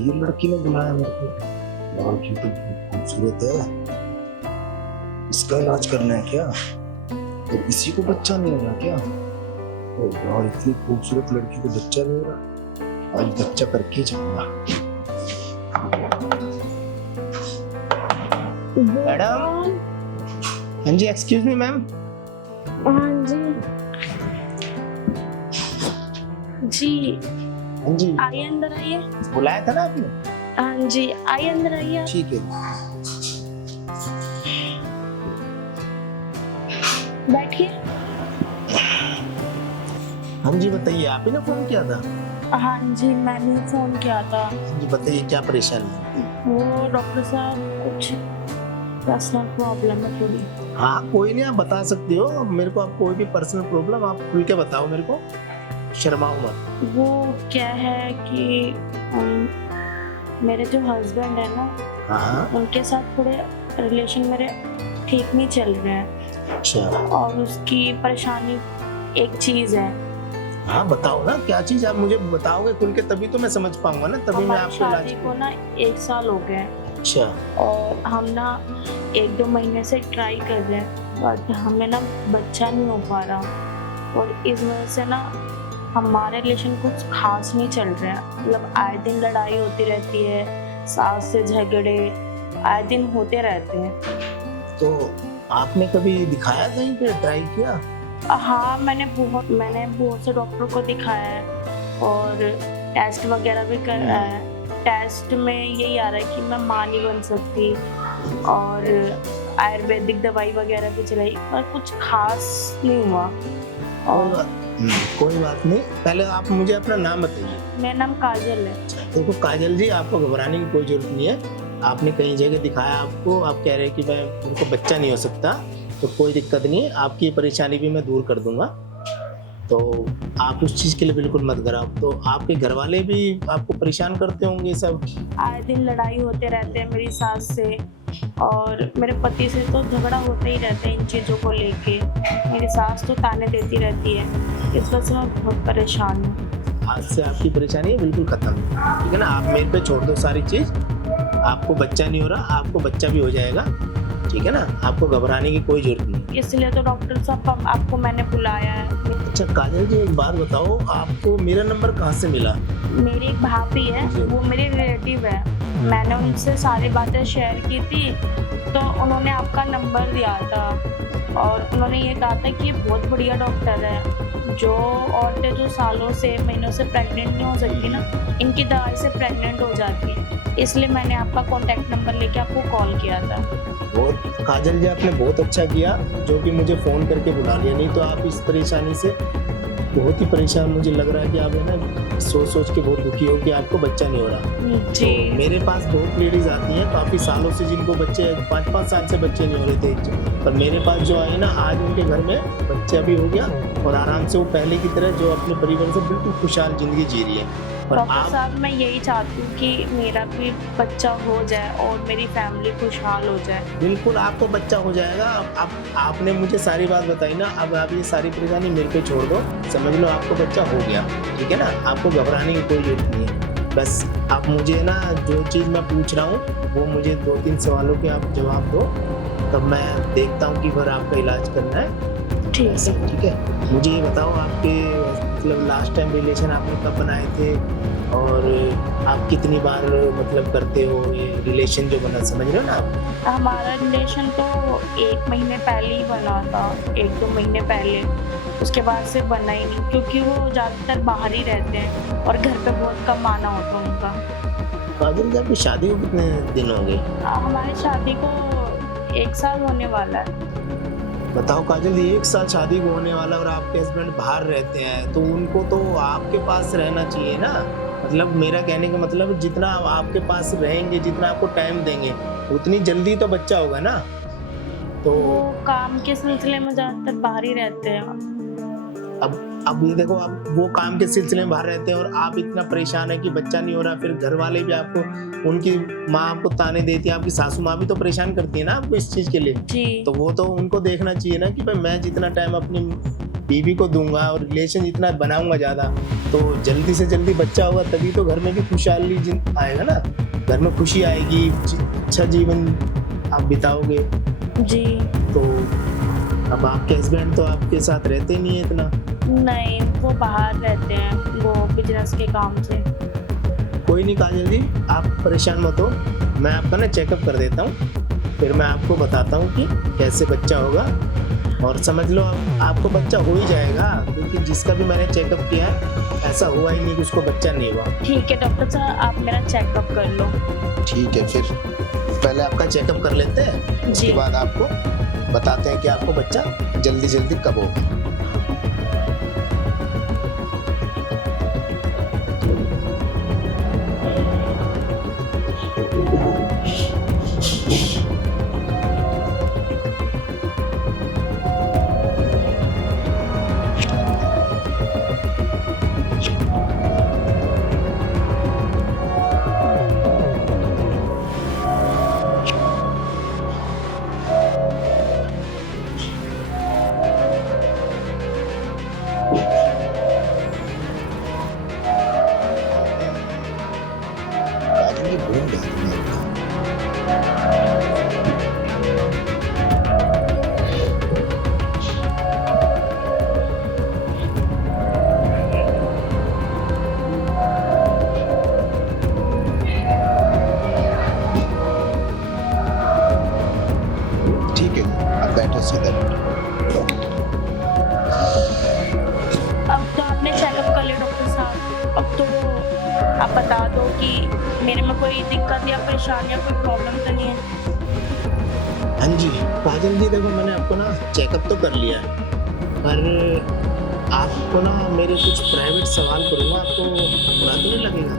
ये लड़की ने बुलाया मेरे को। लड़की तो बहुत खूबसूरत है, इसका इलाज करना है क्या? तो इसी को बच्चा नहीं हो रहा क्या? तो यार इतनी खूबसूरत लड़की को बच्चा नहीं हो रहा, आज बच्चा करके ही जाऊंगा। मैडम, हाँ जी, एक्सक्यूज मी मैम। हाँ जी जी, हाँ जी, आइए अंदर आइए। बुलाया था ना आपने? हाँ जी, आइए अंदर आइए। ठीक है। बैठिए। हाँ जी, बताइए, आप ही ने फोन किया था? हाँ जी, मैंने फोन किया था। हाँ जी, बताइए क्या परेशानी है? वो डॉक्टर साहब, कुछ पर्सनल प्रॉब्लम है थोड़ी। हाँ, कोई नहीं, आप बता सकते हो मेरे को। आप कोई भी पर्सनल प्रॉब्लम आप खुल के बताओ मेरे को, शर्माओ मत। वो क्या है कि मेरे जो हस्बैंड है ना, हाँ, उनके साथ थोड़े रिलेशन मेरे ठीक नहीं चल रहे हैं, अच्छा, और उसकी परेशानी एक चीज है। हाँ बताओ ना, क्या चीज? आप मुझे बताओगे खुल के तभी तो मैं समझ पाऊंगा ना, तभी मैं हमारी आपको इलाज शादी को ना 1 साल हो गए, अच्छा, और हम ना 1-2 महीने से ट्राई कर रहे हैं, बट हमें ना बच्चा नहीं हो पा रहा, और इस वजह से ना हमारे रिलेशन कुछ खास नहीं चल रहे हैं। मतलब आए दिन लड़ाई होती रहती है, सास से झगड़े आए दिन होते रहते हैं। तो आपने कभी दिखाया कहीं पे, ट्राई किया? हाँ, मैंने बहुत से डॉक्टर को दिखाया है, और टेस्ट वगैरह भी कराया है। टेस्ट में यही आ रहा है कि मैं माँ नहीं बन सकती, और आयुर्वेदिक दवाई वगैरह भी चलाई, पर कुछ खास नहीं हुआ। और कोई बात नहीं, पहले आप मुझे अपना नाम बताइए। मेरा नाम काजल है। देखो काजल जी, आपको घबराने की कोई जरूरत नहीं है। आपने कई जगह दिखाया, आपको आप कह रहे हैं कि मैं उनको बच्चा नहीं हो सकता, तो कोई दिक्कत नहीं है, आपकी परेशानी भी मैं दूर कर दूंगा। तो आप उस चीज़ के लिए बिल्कुल मत घबराओ। तो आपके घर वाले भी आपको परेशान करते होंगे सब? आए दिन लड़ाई होते रहते हैं मेरी सास से, और मेरे पति से तो झगड़ा होता ही रहता है इन चीज़ों को लेके। मेरी सास तो ताने देती रहती है, इस वजह से मैं बहुत परेशान हूँ। आज से आपकी परेशानी है बिल्कुल खत्म, ठीक है ना? आप मेरे पे छोड़ दो सारी चीज़। आपको बच्चा नहीं हो रहा, आपको बच्चा भी हो जाएगा, ठीक है ना? आपको घबराने की कोई जरूरत नहीं। इसलिए तो डॉक्टर साहब आपको मैंने बुलाया है। अच्छा काजल जी, एक बात बताओ, आपको मेरा नंबर कहाँ से मिला? मेरी एक भाभी है, वो मेरे रिलेटिव है, मैंने उनसे सारी बातें शेयर की थी, तो उन्होंने आपका नंबर दिया था, और उन्होंने ये कहा था कि ये बहुत बढ़िया डॉक्टर है। जो औरतें जो सालों से महीनों से प्रेग्नेंट नहीं हो सकती ना, इनकी दवाई से प्रेग्नेंट हो जाती है। इसलिए मैंने आपका कॉन्टैक्ट नंबर लेके आपको कॉल किया था। बहुत काजल जी, आपने बहुत अच्छा किया जो कि मुझे फ़ोन करके बुला लिया, नहीं तो आप इस परेशानी से बहुत ही परेशान, मुझे लग रहा है कि आप है ना सोच के बहुत दुखी हो कि आपको बच्चा नहीं हो रहा। जी। तो मेरे पास बहुत लेडीज आती हैं काफ़ी सालों से, जिनको बच्चे 5-5 साल से बच्चे नहीं हो रहे थे, पर मेरे पास जो आई ना, आज उनके घर में बच्चा भी हो गया, और आराम से वो पहले की तरह जो अपने परिवार से बिल्कुल खुशहाल जिंदगी जी रही है। और डॉक्टर साहब, मैं यही चाहती हूँ कि मेरा भी बच्चा हो जाए और मेरी फैमिली खुशहाल हो जाए। बिल्कुल आपको बच्चा हो जाएगा। अब आपने मुझे सारी बात बताई ना, अब आप ये सारी परेशानी मेरे पे छोड़ दो, समझ लो आपको बच्चा हो गया, ठीक है ना? आपको घबराने की कोई जरूरत नहीं है। बस आप मुझे ना जो चीज़ मैं पूछ रहा हूँ वो मुझे 2-3 सवालों के आप जवाब दो, तब मैं देखता हूँ कि फिर आपका इलाज करना है। ठीक है। ठीक है, मुझे ये बताओ, आपके मतलब लास्ट टाइम रिलेशन आपने कब बनाए थे, और आप कितनी बार मतलब करते हो ये रिलेशन जो बना, समझ रहे हो ना आप? हमारा रिलेशन तो 1 महीने पहले ही बना था, 1-2 महीने पहले। उसके बाद से बना ही नहीं, क्योंकि वो ज़्यादातर बाहर ही रहते हैं, और घर पे बहुत कम आना होता उनका। काजल जी, आपकी शादी को कितने दिन हो गए? हमारी शादी को 1 साल होने वाला है। बताओ काजल जी, 1 साल शादी को होने वाला, और आपके हस्बैंड बाहर रहते हैं, तो उनको तो आपके पास रहना चाहिए ना। मतलब मेरा कहने का मतलब, जितना आपके पास रहेंगे, जितना आपको टाइम देंगे, उतनी जल्दी तो बच्चा होगा ना। तो वो काम के सिलसिले में ज़्यादातर बाहर ही रहते हैं। अब ये देखो, आप वो काम के सिलसिले में बाहर रहते हैं और आप इतना परेशान है कि बच्चा नहीं हो रहा, फिर घर वाले भी आपको, उनकी माँ आपको ताने देती है, आपकी सासू माँ भी तो परेशान करती है ना आपको इस चीज के लिए। जी। तो वो तो उनको देखना चाहिए ना कि भाई मैं जितना टाइम अपनी बीवी को दूंगा और रिलेशन जितना बनाऊंगा ज़्यादा, तो जल्दी से जल्दी बच्चा होगा, तभी तो घर में भी खुशहाली आएगा ना, घर में खुशी आएगी, अच्छा जीवन आप बिताओगे। जी तो अब आपके हस्बैंड तो आपके साथ रहते नहीं है इतना। नहीं, वो बाहर रहते हैं, वो बिजनेस के काम से। कोई नहीं काजल जी, आप परेशान मत हो, मैं आपका ना चेकअप कर देता हूँ, फिर मैं आपको बताता हूँ कि कैसे बच्चा होगा। और समझ लो आपको बच्चा हो ही जाएगा, क्योंकि जिसका भी मैंने चेकअप किया है ऐसा हुआ ही नहीं कि उसको बच्चा नहीं हुआ। ठीक है डॉक्टर साहब, आप मेरा चेकअप कर लो। ठीक है, फिर पहले आपका चेकअप कर लेते हैं, उसके जी। बाद आपको बताते हैं कि आपको बच्चा जल्दी जल्दी कब होगा। काजल जी भूल गया था मैं आपको। ठीक है, आप बैठो, सीधा बैठो। अब तो आपने चेकअप कर लिया डॉक्टर साहब, अब तो आप बता दो कि मेरे में कोई दिक्कत या परेशानी या कोई प्रॉब्लम तो नहीं है। हाँ जी काजल जी, देखो मैंने आपको ना चेकअप तो कर लिया है, पर आपको ना मेरे कुछ प्राइवेट सवाल करूँगा, आपको बुरा तो नहीं लगेगा?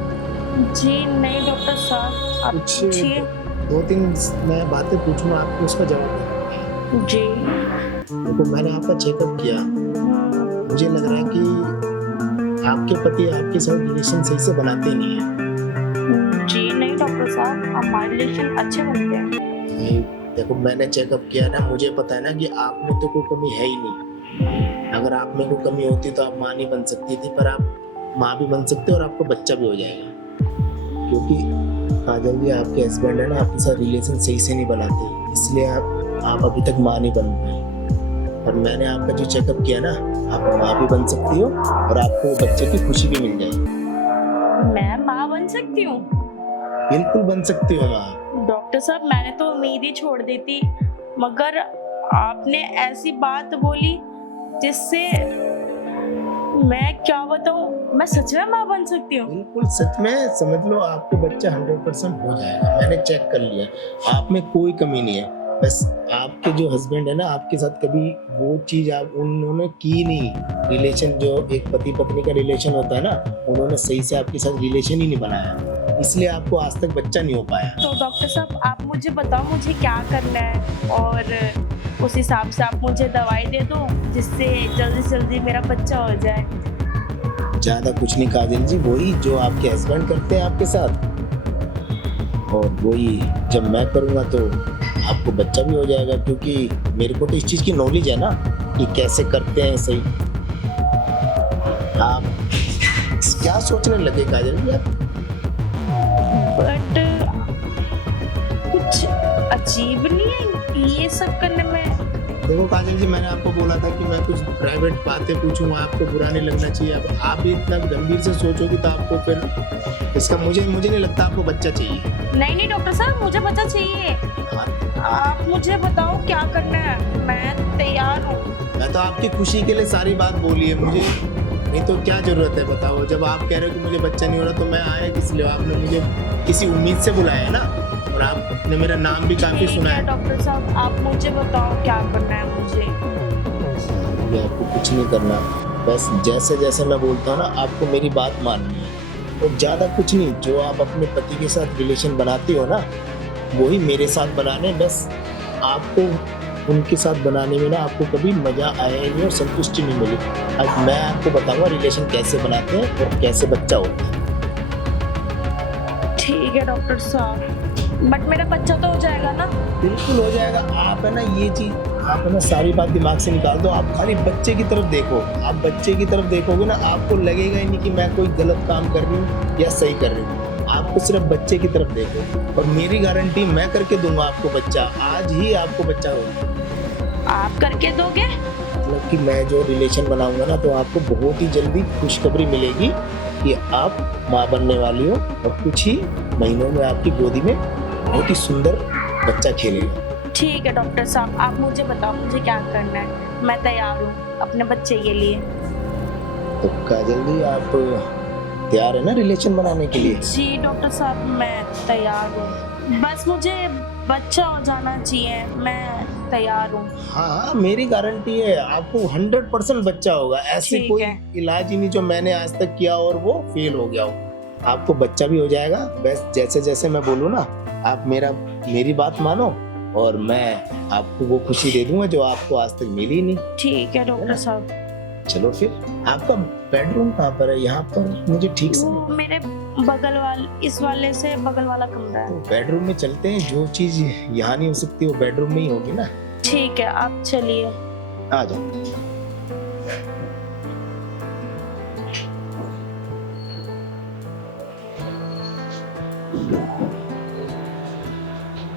जी नहीं डॉक्टर साहब, आप कुछ पूछिए। 2-3 मैं बातें पूछूंगा, आपको उसका जवाब देना। जी। देखो मैंने आपका चेकअप किया, मुझे लग रहा है कि आपके पति आपके साथ रिलेशन सही से बनाते नहीं है। जी नहीं डॉक्टर साहब, हमारे रिलेशन अच्छे बनते हैं। नहीं, देखो मैंने चेकअप किया ना, मुझे पता है ना कि आप में तो कोई कमी है ही नहीं। अगर आप में कोई कमी होती तो आप माँ नहीं बन सकती थी, पर आप माँ भी बन सकते हो और आपको बच्चा भी हो जाएगा। क्योंकि काजल जी आपके हस्बैंड है ना, आपके साथ रिलेशन सही से नहीं बनाते, इसलिए आप अभी तक माँ नहीं बन पाए। और मैंने आपका जो चेकअप किया ना, आप माँ भी बन सकती हो और आपको बच्चे की खुशी भी मिल जाएगी। मैं माँ बन सकती हूँ? बिल्कुल बन सकती हो माँ। डॉक्टर साहब मैंने तो उम्मीद ही छोड़ दी थी, मगर आपने ऐसी बात बोली जिससे मैं क्या बताऊँ, मैं सच में माँ बन सकती हूँ। बिल्कुल सच में, समझ लो आपको बच्चा 100% हो जाएगा। मैंने चेक कर लिया, आप में कोई कमी नहीं है। बस आपके जो हस्बैंड है ना, आपके साथ कभी वो चीज आप उन्होंने की नहीं, रिलेशन जो एक पति पत्नी का रिलेशन होता है ना, उन्होंने सही से आपके साथ रिलेशन ही नहीं बनाया, इसलिए आपको आज तक बच्चा नहीं हो पाया। तो डॉक्टर साहब आप मुझे बताओ मुझे क्या करना है, और उस हिसाब से आप मुझे दवाई दे दो जिससे जल्दी से जल्दी मेरा बच्चा हो जाए। ज्यादा कुछ नहीं काजल जी, वही जो आपके हस्बैंड करते हैं आपके साथ, और वही जब मैं करूँगा तो आपको बच्चा भी हो जाएगा। क्योंकि मेरे को तो इस चीज़ की नॉलेज है ना कि कैसे करते हैं सही। आप क्या सोचने लगे काजल जी आप? बट कुछ अजीब नहीं है ये सब करने में? देखो काजल जी, मैंने आपको बोला था कि मैं कुछ प्राइवेट बातें पूछूंगा, आपको बुरा नहीं लगना चाहिए। अब आप भी इतना गंभीर से सोचोगे तो आपको फिर इसका मुझे नहीं लगता आपको बच्चा चाहिए। नहीं डॉक्टर साहब, मुझे बच्चा चाहिए। हाँ, आप मुझे बताओ क्या करना है, मैं तैयार हूँ। मैं तो आपकी खुशी के लिए सारी बात बोली है, मुझे नहीं तो क्या जरूरत है बताओ। जब आप कह रहे हो कि मुझे बच्चा नहीं हो रहा तो मैं आया किस लिए? आपने मुझे किसी उम्मीद से बुलाया है ना, और आपने मेरा नाम भी काफी सुना है। डॉक्टर साहब आप मुझे बताओ क्या करना है मुझे। ये आपको कुछ नहीं करना, बस जैसे जैसे मैं बोलता हूँ ना, आपको मेरी बात माननी है, और ज़्यादा कुछ नहीं। जो आप अपने पति के साथ रिलेशन बनाती हो ना, वही मेरे साथ बनाने। बस आपको उनके साथ बनाने में ना आपको कभी मज़ा आया नहीं और संतुष्टि नहीं मिली। आज मैं आपको बताऊंगा रिलेशन कैसे बनाते हैं और कैसे बच्चा होता है। ठीक है डॉक्टर साहब। बट मेरा बच्चा तो हो जाएगा ना। बिल्कुल हो जाएगा। आप है ना ये चीज, आप है ना सारी बात दिमाग से निकाल दो। आप खाली बच्चे की तरफ देखो। आप बच्चे की तरफ देखोगे ना, आपको लगेगा ही नहीं कि मैं कोई गलत काम कर रही हूँ या सही कर रही हूँ। आपको सिर्फ बच्चे की तरफ देखो, और मेरी गारंटी मैं करके दूंगा आपको बच्चा। आज ही आपको बच्चा होगा। आप करके दोगे? मतलब कि मैं जो रिलेशन बनाऊंगा ना, तो आपको बहुत ही जल्दी खुशखबरी मिलेगी कि आप माँ बनने वाली हो, और कुछ ही महीनों में आपकी गोदी में बहुत ही सुंदर बच्चा खेलेगा। ठीक है डॉक्टर साहब, आप मुझे बताओ मुझे क्या करना है। मैं तैयार हूँ अपने बच्चे के लिए। तो काजल जी, आप तैयार है ना रिलेशन बनाने के लिए? जी डॉक्टर साहब, मैं तैयार हूँ। बस मुझे बच्चा हो जाना चाहिए, मैं तैयार हूँ। हाँ, मेरी गारंटी है आपको 100% बच्चा होगा। ऐसे ठीक कोई है। इलाज ही नहीं जो मैंने आज तक किया और वो फेल हो गया हो। आपको बच्चा भी हो जाएगा। बस जैसे जैसे मैं बोलूँ ना, आप मेरी बात मानो, और मैं आपको वो खुशी दे दूंगा जो आपको आज तक मिली ही नहीं। ठीक है डॉक्टर साहब। चलो फिर, आपका बेडरूम कहाँ पर है? यहाँ पर मुझे ठीक से वो मेरे बगल वाले, इस वाले से बगल वाला कमरा है। तो बेडरूम में चलते हैं। जो चीज यहाँ नहीं हो सकती वो बेडरूम में ही होगी ना। ठीक है, आप चलिए। आ जाओ।